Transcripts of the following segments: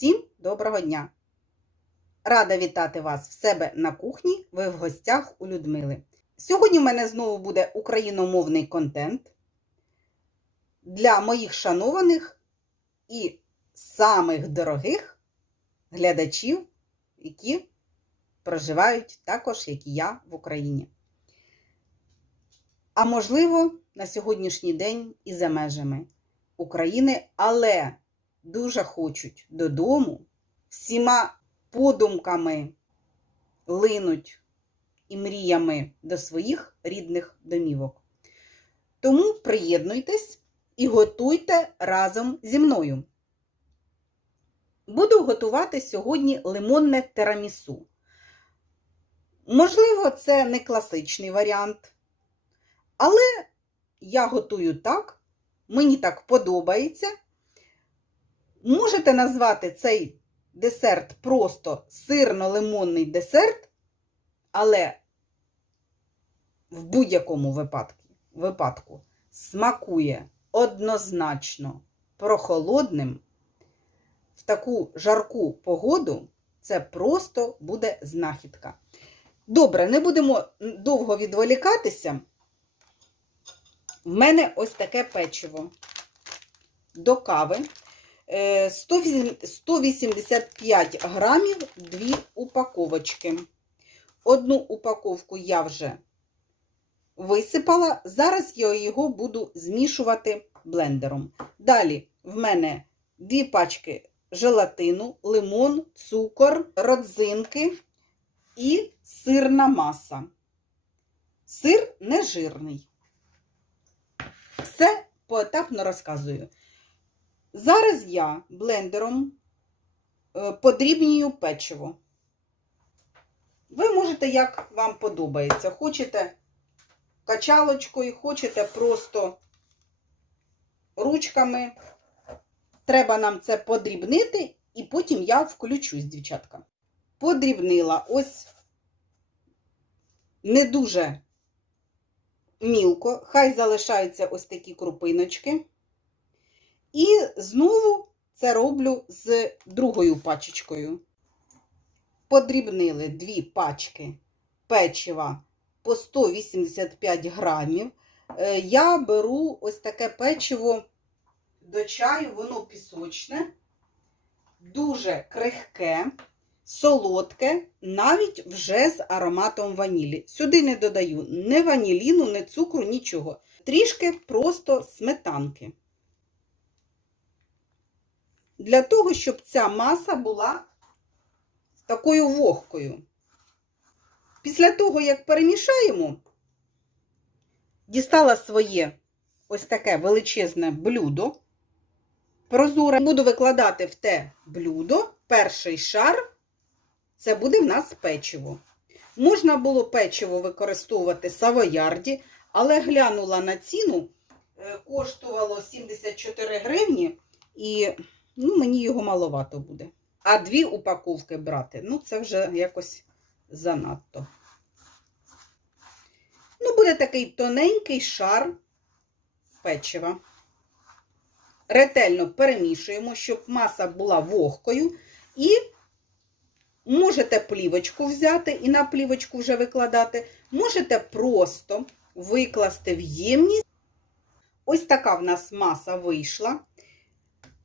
Всім доброго дня! Рада вітати вас в себе на кухні. Ви в гостях у Людмили. Сьогодні в мене знову буде україномовний контент для моїх шанованих і самих дорогих глядачів, які проживають також, як і я, в Україні. А можливо, на сьогоднішній день і за межами України, але дуже хочуть додому, всіма подумками линуть і мріями до своїх рідних домівок. Тому приєднуйтесь і готуйте разом зі мною. Буду готувати сьогодні лимонне тирамісу. Можливо, це не класичний варіант, але я готую так, мені так подобається. Можете назвати цей десерт просто сирно-лимонний десерт, але в будь-якому випадку, випадку смакує однозначно прохолодним. В таку жарку погоду це просто буде знахідка. Добре, не будемо довго відволікатися. В мене ось таке печиво до кави. 185 грамів дві упаковочки. Одну упаковку я вже висипала. Зараз я його буду змішувати блендером. Далі в мене дві пачки желатину, лимон, цукор, родзинки і сирна маса. Сир нежирний. Все поетапно розказую. Зараз я блендером е, подрібнюю печиво. Ви можете, як вам подобається. Хочете качалочкою, хочете просто ручками. Треба нам це подрібнити, і потім я включусь, дівчатка. Подрібнила ось не дуже мілко, хай залишаються ось такі крупиночки. І знову це роблю з другою пачечкою. Подрібнили дві пачки печива по 185 грамів. Е, я беру ось таке печиво до чаю, воно пісочне, дуже крихке, солодке, навіть вже з ароматом ванілі. Сюди не додаю ні ваніліну, ні цукру, нічого. Трішки просто сметанки для того, щоб ця маса була такою вогкою. Після того, як перемішаємо, дістала своє ось таке величезне блюдо. Прозоре, буду викладати в те блюдо перший шар, це буде в нас печиво. Можна було печиво використовувати савоярді, але глянула на ціну, е, коштувало 74 гривні і ну, мені його маловато буде. А дві упаковки брати, ну, це вже якось занадто. Ну, буде такий тоненький шар печива. Ретельно перемішуємо, щоб маса була вогкою. І можете плівочку взяти і на плівочку вже викладати. Можете просто викласти в ємність. Ось така в нас маса вийшла.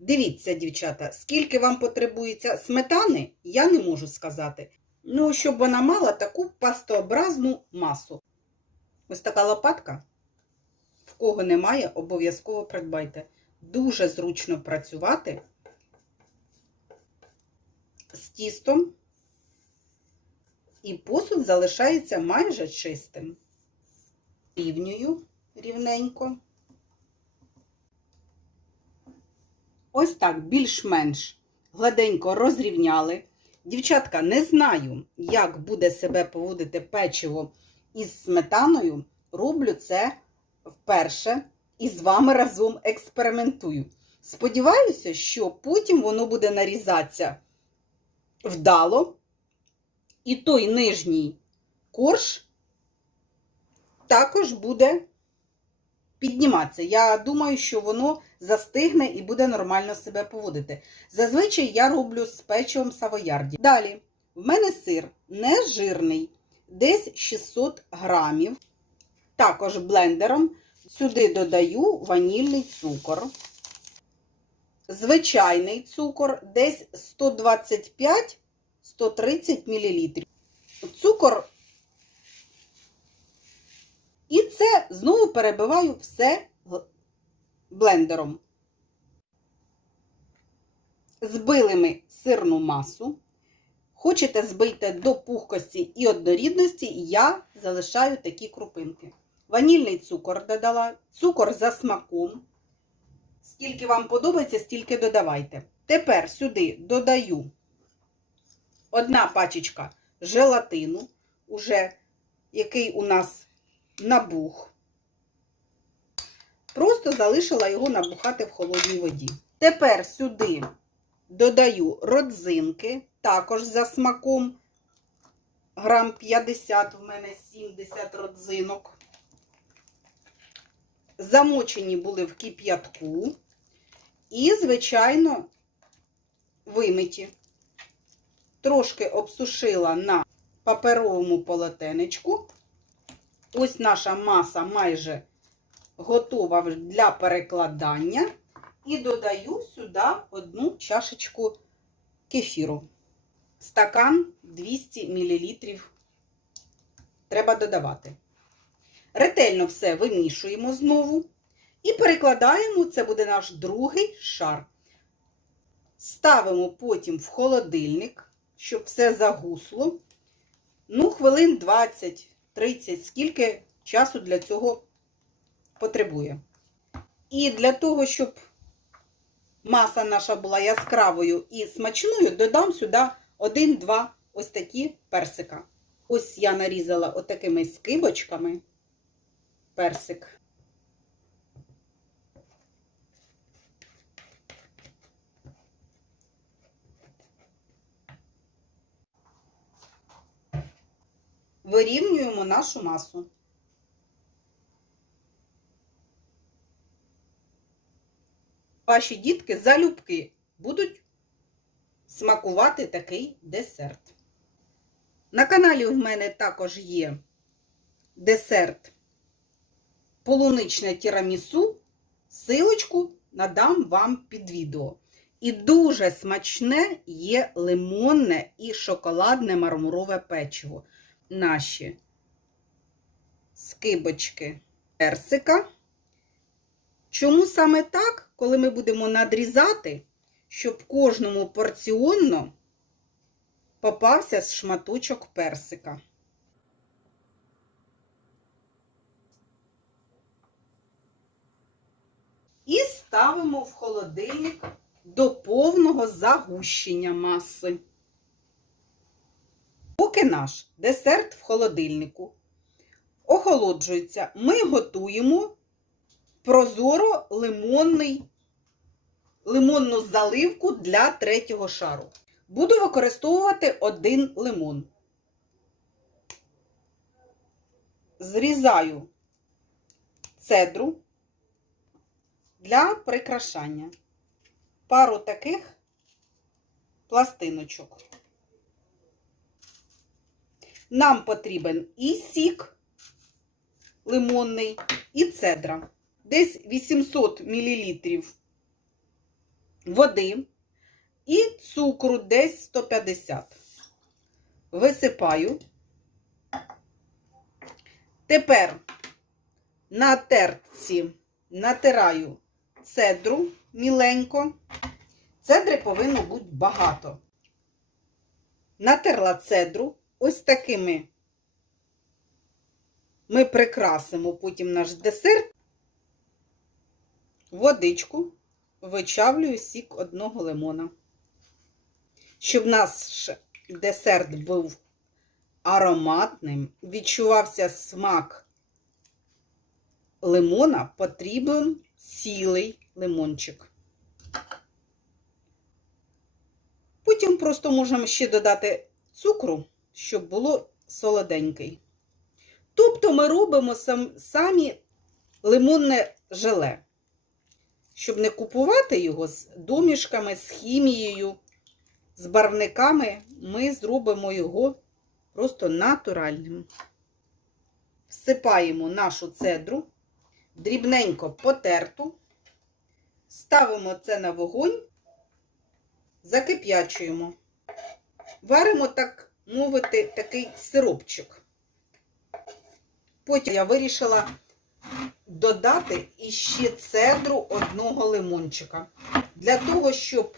Дивіться, дівчата, скільки вам потребується сметани, я не можу сказати. Ну, щоб вона мала таку пастообразну масу. Ось така лопатка, в кого немає, обов'язково придбайте. Дуже зручно працювати з тістом, і посуд залишається майже чистим. Рівнюю рівненько. Ось так, більш-менш гладенько розрівняли. Дівчатка, не знаю, як буде себе поводити печиво із сметаною. Роблю це вперше і з вами разом експериментую. Сподіваюся, що потім воно буде нарізатися вдало. І той нижній корж також буде підніматися. Я думаю, що воно застигне і буде нормально себе поводити. Зазвичай я роблю з печивом савоярді. Далі, в мене сир не жирний, десь 600 грамів. Також блендером сюди додаю ванільний цукор. Звичайний цукор десь 125-130 мл. Цукор. І це знову перебиваю все блендером. Збили ми сирну масу. Хочете збийте до пухкості і однорідності, я залишаю такі крупинки. Ванільний цукор додала, цукор за смаком. Скільки вам подобається, стільки додавайте. Тепер сюди додаю одна пачечка желатину, уже який у нас набух. Просто залишила його набухати в холодній воді. Тепер сюди додаю родзинки, також за смаком. Грам 50, в мене 70 родзинок. Замочені були в кип'ятку. І, звичайно, вимиті. Трошки обсушила на паперовому полотенечку. Ось наша маса майже готова для перекладання. І додаю сюди одну чашечку кефіру. Стакан 200 мл треба додавати. Ретельно все вимішуємо знову. І перекладаємо, це буде наш другий шар. Ставимо потім в холодильник, щоб все загусло. Ну, хвилин 20-30, скільки часу для цього потребує. І для того, щоб маса наша була яскравою і смачною, додам сюди 1-2 ось такі персика. Ось я нарізала отакими скибочками персик. Вирівнюємо нашу масу. Ваші дітки залюбки будуть смакувати такий десерт. На каналі в мене також є десерт полуничне тірамісу. Силочку надам вам під відео. І дуже смачне є лимонне і шоколадне мармурове печиво. Наші скибочки персика. Чому саме так, коли ми будемо надрізати, щоб кожному порціонно попався шматочок персика. І ставимо в холодильник до повного загущення маси. Поки наш десерт в холодильнику охолоджується, ми готуємо прозоро лимонний, лимонну заливку для третього шару. Буду використовувати один лимон. Зрізаю цедру для прикрашання. Пару таких пластиночок. Нам потрібен і сік лимонний, і цедра. Десь 800 мл води і цукру десь 150. Висипаю. Тепер на тертці натираю цедру міленько. Цедри повинно бути багато. Натерла цедру ось такими ми прикрасимо потім наш десерт. Водичку вичавлюю сік одного лимона. Щоб наш десерт був ароматним, відчувався смак лимона, потрібен цілий лимончик. Потім просто можемо ще додати цукру, щоб було солоденький. Тобто ми робимо сам, самі лимонне желе. Щоб не купувати його з домішками, з хімією, з барвниками, ми зробимо його просто натуральним. Всипаємо нашу цедру, дрібненько потерту, ставимо це на вогонь, закип'ячуємо. Варимо, так мовити, такий сиропчик. Потім я вирішила додати іще цедру одного лимончика. Для того, щоб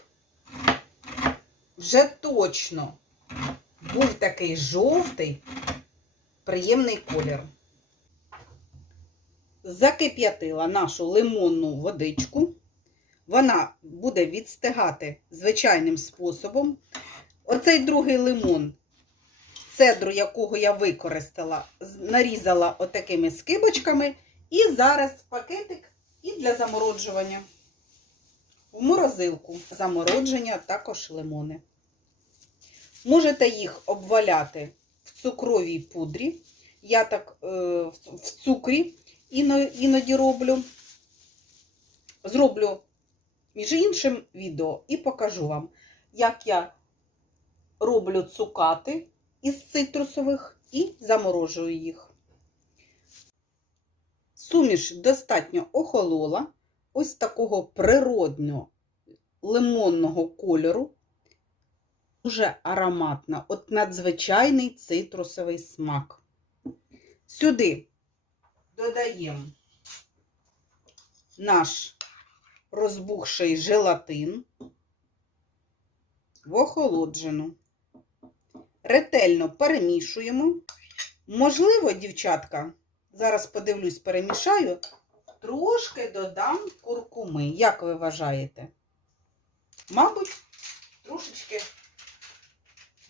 вже точно був такий жовтий, приємний колір. Закип'ятила нашу лимонну водичку. Вона буде відстигати звичайним способом. Оцей другий лимон, цедру якого я використала, нарізала отакими скибочками. І зараз пакетик і для замороджування. В морозилку замородження також лимони. Можете їх обваляти в цукровій пудрі. Я так е, в цукрі іноді роблю. Зроблю, між іншим, відео і покажу вам, як я роблю цукати із цитрусових і заморожую їх. Суміш достатньо охолола, ось такого природнього лимонного кольору, дуже ароматна, от надзвичайний цитрусовий смак. Сюди додаємо наш розбухший желатин в охолоджену. Ретельно перемішуємо. Можливо, дівчатка, зараз подивлюсь, перемішаю, трошки додам куркуми. Як ви вважаєте? Мабуть, трошечки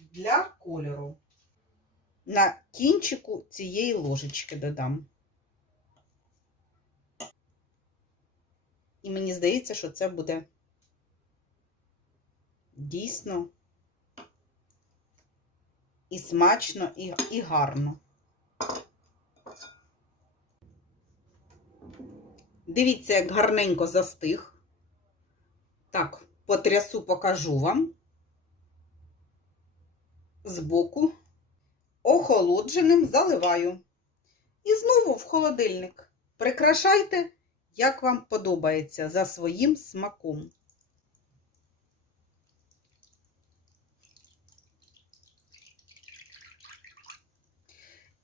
для кольору. На кінчику цієї ложечки додам. І мені здається, що це буде дійсно і смачно, і, і гарно. Дивіться, як гарненько застиг. Так, потрясу, покажу вам. Збоку охолодженим заливаю. І знову в холодильник. Прикрашайте, як вам подобається, за своїм смаком.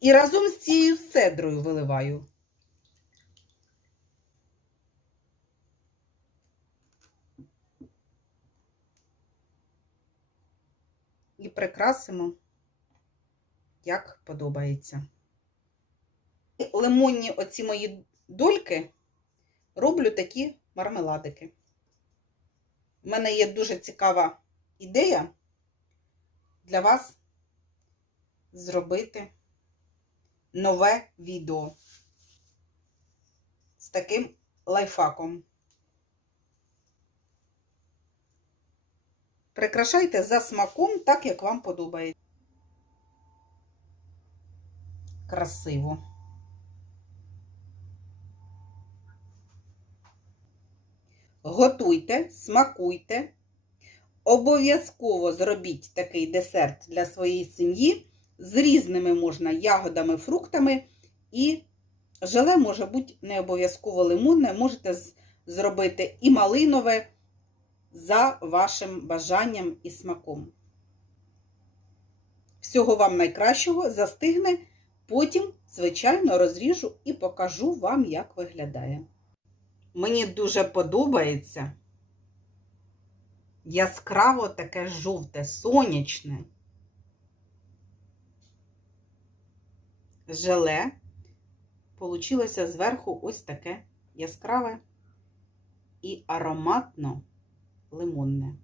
І разом з цією цедрою виливаю. Прикрасимо, як подобається. Лимонні оці мої дольки роблю такі мармеладики. У мене є дуже цікава ідея для вас зробити нове відео з таким лайфхаком. Прикрашайте за смаком так, як вам подобається. Красиво. Готуйте, смакуйте. Обов'язково зробіть такий десерт для своєї сім'ї. З різними можна ягодами, фруктами. І желе може бути не обов'язково лимонне, можете зробити і малинове за вашим бажанням і смаком. Всього вам найкращого застигне, потім, звичайно, розріжу і покажу вам, як виглядає. Мені дуже подобається яскраво таке жовте, сонячне. Желе. Получилося зверху ось таке яскраве і ароматно лимонне.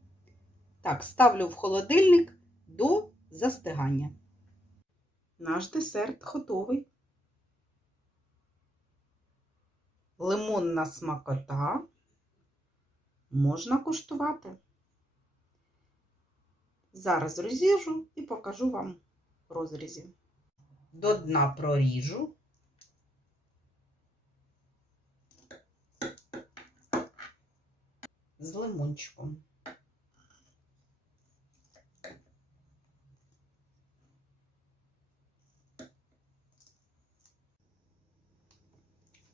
Так, ставлю в холодильник до застигання. Наш десерт готовий. Лимонна смакота можна куштувати. Зараз розріжу і покажу вам розрізі. До дна проріжу. З лимончиком.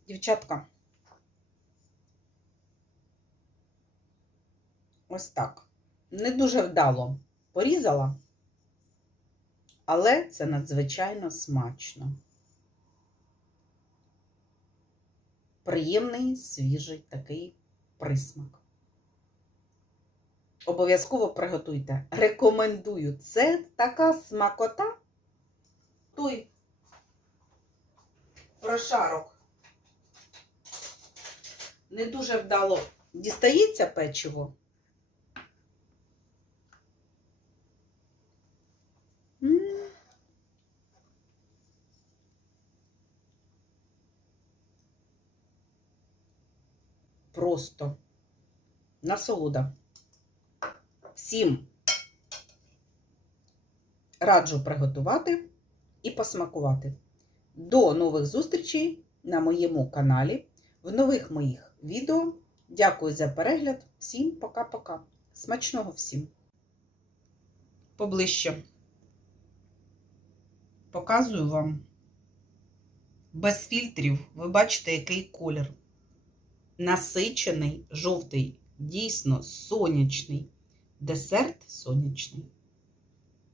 Дівчатка, ось так. Не дуже вдало порізала, але це надзвичайно смачно. Приємний, свіжий такий присмак. Обов'язково приготуйте. Рекомендую. Це така смакота. Той прошарок не дуже вдало дістається печиво. Просто насолода. Всім раджу приготувати і посмакувати. До нових зустрічей на моєму каналі, в нових моїх відео. Дякую за перегляд. Всім пока-пока. Смачного всім. Поближче. Показую вам. Без фільтрів ви бачите, який колір. Насичений, жовтий, дійсно сонячний. Десерт сонячний.